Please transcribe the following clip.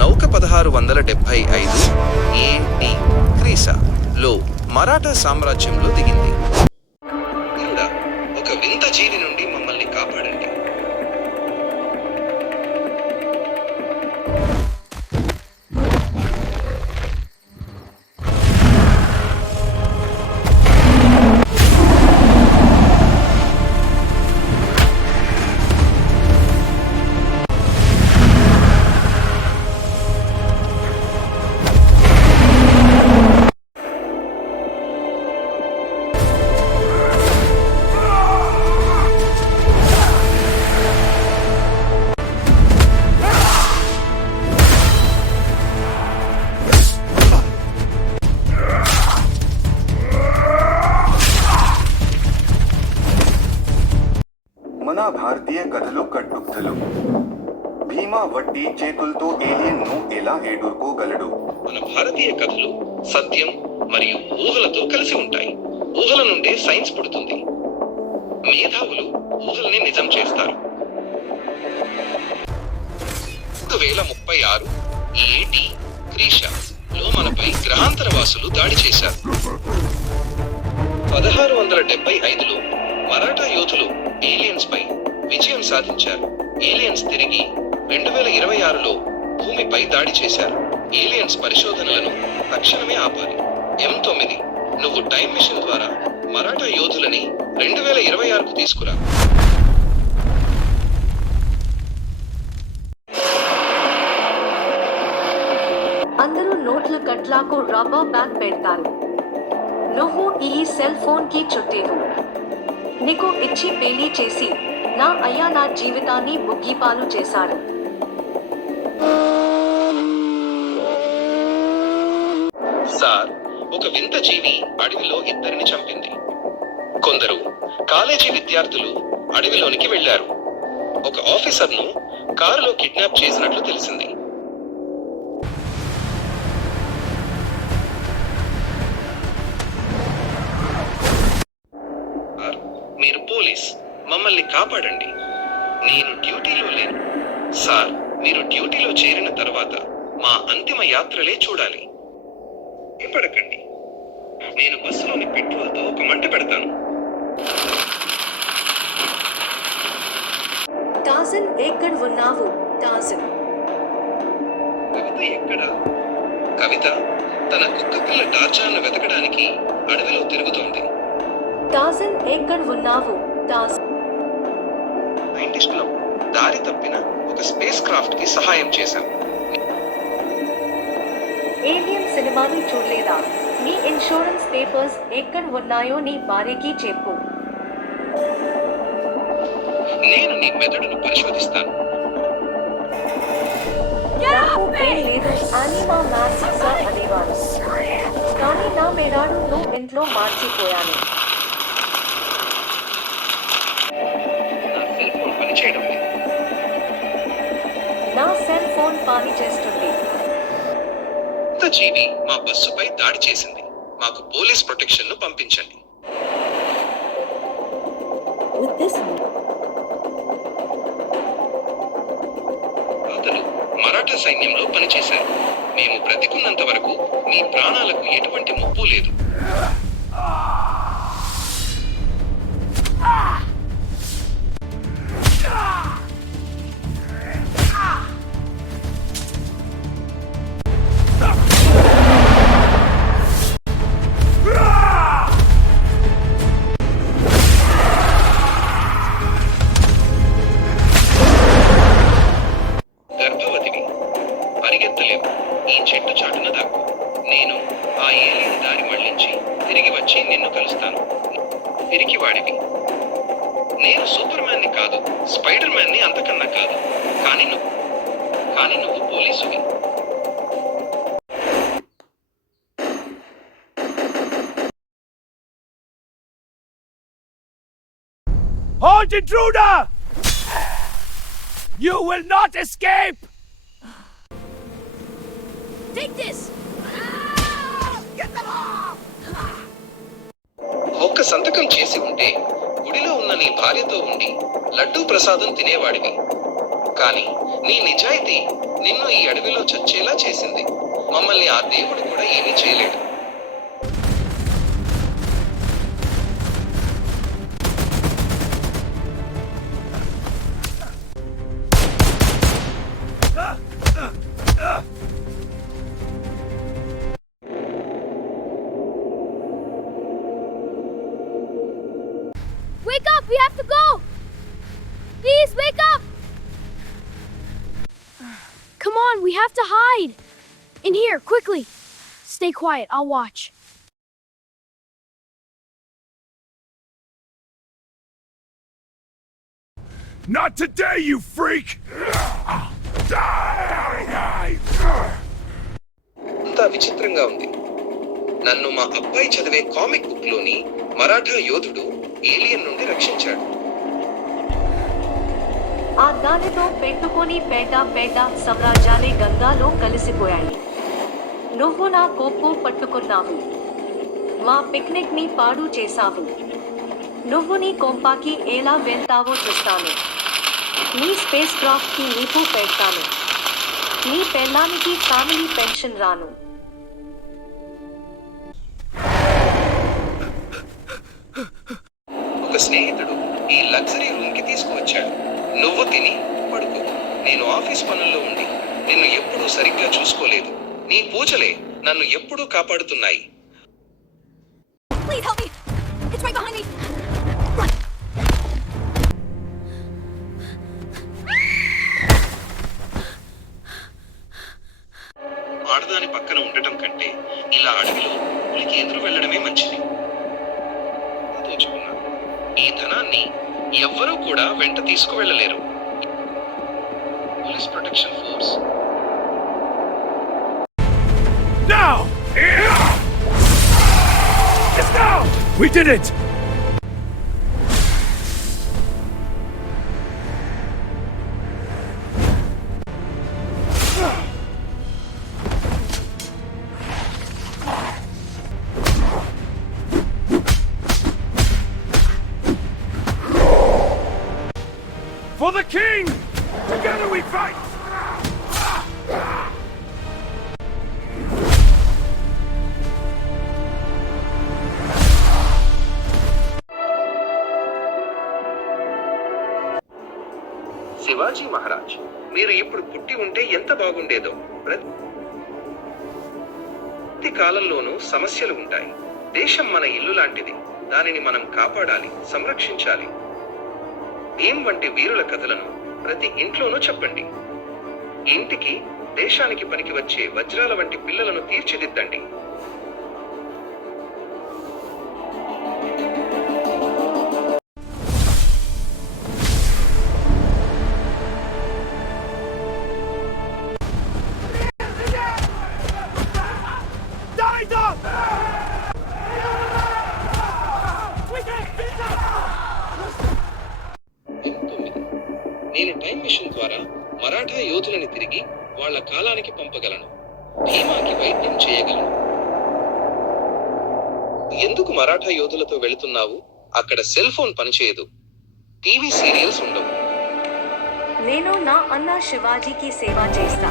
నౌక 1675 AD క్రీసాలో మరాఠా సామ్రాజ్యంలో దిగింది. ఒక వింత జీవి నుండి మమ్మల్ని కాపాడండి. మన భారతీయ కథలు కట్టుకథలు. భీమా వట్టి చేతులతో ఏలియన్ ను ఎలా ఎదుర్కోగలడు? మన భారతీయ కథలు సత్యం మరియు ఊహలతో కలిసి ఉంటాయి. ఊహల నుండే సైన్స్ పుడుతుంది. మేధావులు ఊహల్ని నిజం చేస్తారు. 1036 AD క్రీషాలో మనపై గ్రహాంతరవాసులు దాడి చేశారు. 1675లో మరాఠా యోధులు ఏలియన్స్ పై విజయం సాధించారు. ఏలియన్స్ తిరిగి 2026లో భూమిపై దాడి చేశారు. ఏలియన్స్ పరిశోధనలను తక్షణమే ఆపాలి. M9 నువ్వు టైం మిషన్ ద్వారా మరాఠా యోధులని 2026కు తీసుకురా. అందరూ నోట్ల కట్లాకు రబ్బర్ బ్యాండ్ పెడతారు. నువ్వు ఈ సెల్ ఫోన్ కి చుట్టేవు. నీకు ఇచ్చి పెళ్లి చేసి నా అయ్యా నా జీవితాన్ని బుగ్గిపాలు చేశాడు. సార్, ఒక వింత జీవి అడవిలో ఇద్దరిని చంపింది. కొందరు కాలేజీ విద్యార్థులు అడవిలోనికి వెళ్లారు. ఒక ఆఫీసర్ను కారులో కిడ్నాప్ చేసినట్లు తెలిసింది. మీరు పోలీస్, మమ్మల్ని కాపాడండి. నేను డ్యూటీలో లేను. సార్, మీరు డ్యూటీలో చేరిన తర్వాత మా అంతిమ యాత్రలే చూడాలి. భయపడకండి, నేను బస్సులోని పెట్రోల్తో ఒక మంట పెడతాను. టార్జన్ ఎక్కడ ఉన్నావు? టార్జన్. కవిత ఎక్కడా? కవిత తన కుక్క పిల్ల టార్జాన్ను వెతకడానికి అడవిలో తిరుగుతోంది. టార్జన్ ఎక్కడ ఉన్నావు? టార్జన్. సైంటిస్టులు దారి తప్పిన ఒక స్పేస్ క్రాఫ్ట్ కి సహాయం చేశాం. ఏలియన్ సినిమాని చూడలేదా? నీ ఇన్సూరెన్స్ పేపర్స్ ఎక్కడ ఉన్నాయో నీ భార్యకి చెప్పు. నేను నీ మెదడును పరిశోధిస్తాను. నాకు పేరు లేదు అని మా మ్యాథ్స్ సార్ అనేవారు. కానీ నా మెదడును ఇంట్లో మార్చిపోయాను. నా సెల్ ఫోన్ పని చేస్తుంది. ఇంత జీవి మా బస్సుపై దాడి చేసింది. మాకు పోలీస్ ప్రొటెక్షన్ ను పంపించండి. అతను మరాఠా సైన్యంలో పనిచేశారు. మేము బ్రతికున్నంత వరకు మీ ప్రాణాలకు ఎటువంటి ముప్పు లేదు. గర్భవతివి, పరిగెత్తలేవు. ఈ చెట్టు చాటున దాక్కు. నేను ఆ ఏలియన్ దారి మళ్లించి తిరిగి వచ్చి నిన్ను కలుస్తాను. తిరిగి వాడివి. నేను సూపర్ మ్యాన్ని కాదు, స్పైడర్ మ్యాన్ని అంతకన్నా కాదు. కానీ నువ్వు పోలీసువి. Halt, intruder! You will not escape! Take this! ఒక్క సంతకం చేసి ఉంటే గుడిలో ఉన్న నీ భార్యతో ఉండి లడ్డూ ప్రసాదం తినేవాడివి. కానీ నీ నిజాయితీ నిన్ను ఈ అడవిలో చచ్చేలా చేసింది. మమ్మల్ని ఆ దేవుడు కూడా ఏమీ చేయలేడు. Wake up! We have to go! Please, wake up! Come on, we have to hide! In here, quickly! Stay quiet, I'll watch. Not today, you freak! అంతా విచిత్రంగా ఉంది. నన్ను మా అబ్బాయి చదివే కామిక్ బుక్ లోని మరాఠా యోధుడు ఏలియన్ నుండి రక్షించాడు. ఆ దానితో పెట్టుకొని పేట సామ్రాజ్యాలే గంగాలో కలిసిపోయాయి. నువ్వు నా కోపు పట్టుకున్నావు. మా పిక్నిక్ ని పాడు చేశావు. నువ్వు నీ కొంపాకి ఎలా వెళ్తావో చూస్తాను. నీ స్పేస్ క్రాఫ్ట్ కి నీపు పెడతాను. నీ పెళ్ళానికి ఫ్యామిలీ పెన్షన్ రాను. ఒక స్నేహితుడు ఈ లగ్జరీ రూమ్ కి తీసుకువచ్చాడు. నువ్వు తిని పడుకో. నేను ఆఫీస్ పనుల్లో ఉండి నిన్ను ఎప్పుడూ సరిగ్గా చూసుకోలేదు. నీ పూజలే నన్ను ఎప్పుడూ కాపాడుతున్నాయి. Please help me! It's right behind me! Run! ఆడదాని పక్కన ఉండటం కంటే ఇలా అడవిలో పులికి ఎదురు వెళ్ళడమే మంచిది. దోచుకున్నాను. ఈ ధనాన్ని ఎవ్వరూ కూడా వెంట తీసుకువెళ్ళలేరు. Police protection force. Now! Let's go! We did it! For the king! Together we fight! Shivaji Maharaj, మీరు ఇప్పుడు పుట్టి ఉంటే ఎంత బాగుండేదో. ప్రతి కాలంలోనూ సమస్యలు ఉంటాయి. దేశం మన ఇల్లు లాంటిది. దానిని మనం కాపాడాలి, సంరక్షించాలి. భీమ్ వంటి వీరుల కథలను ప్రతి ఇంట్లోనూ చెప్పండి. ఇంటికి, దేశానికి పనికి వచ్చే వజ్రాల వంటి పిల్లలను తీర్చిదిద్దండి. నేను టైం మిషన్ ద్వారా మరాఠా యోధులని తిరిగి వాళ్ళ కాలానికి పంపగలను. భీమాకి వైద్యం చేయగలను. ఎందుకు మరాఠా యోధులతో వెళుతున్నావు? అక్కడ సెల్ ఫోన్ పనిచేయదు. టీవీ సీరియల్స్ ఉండవు. నేను నా అన్న శివాజీకి సేవ చేస్తా.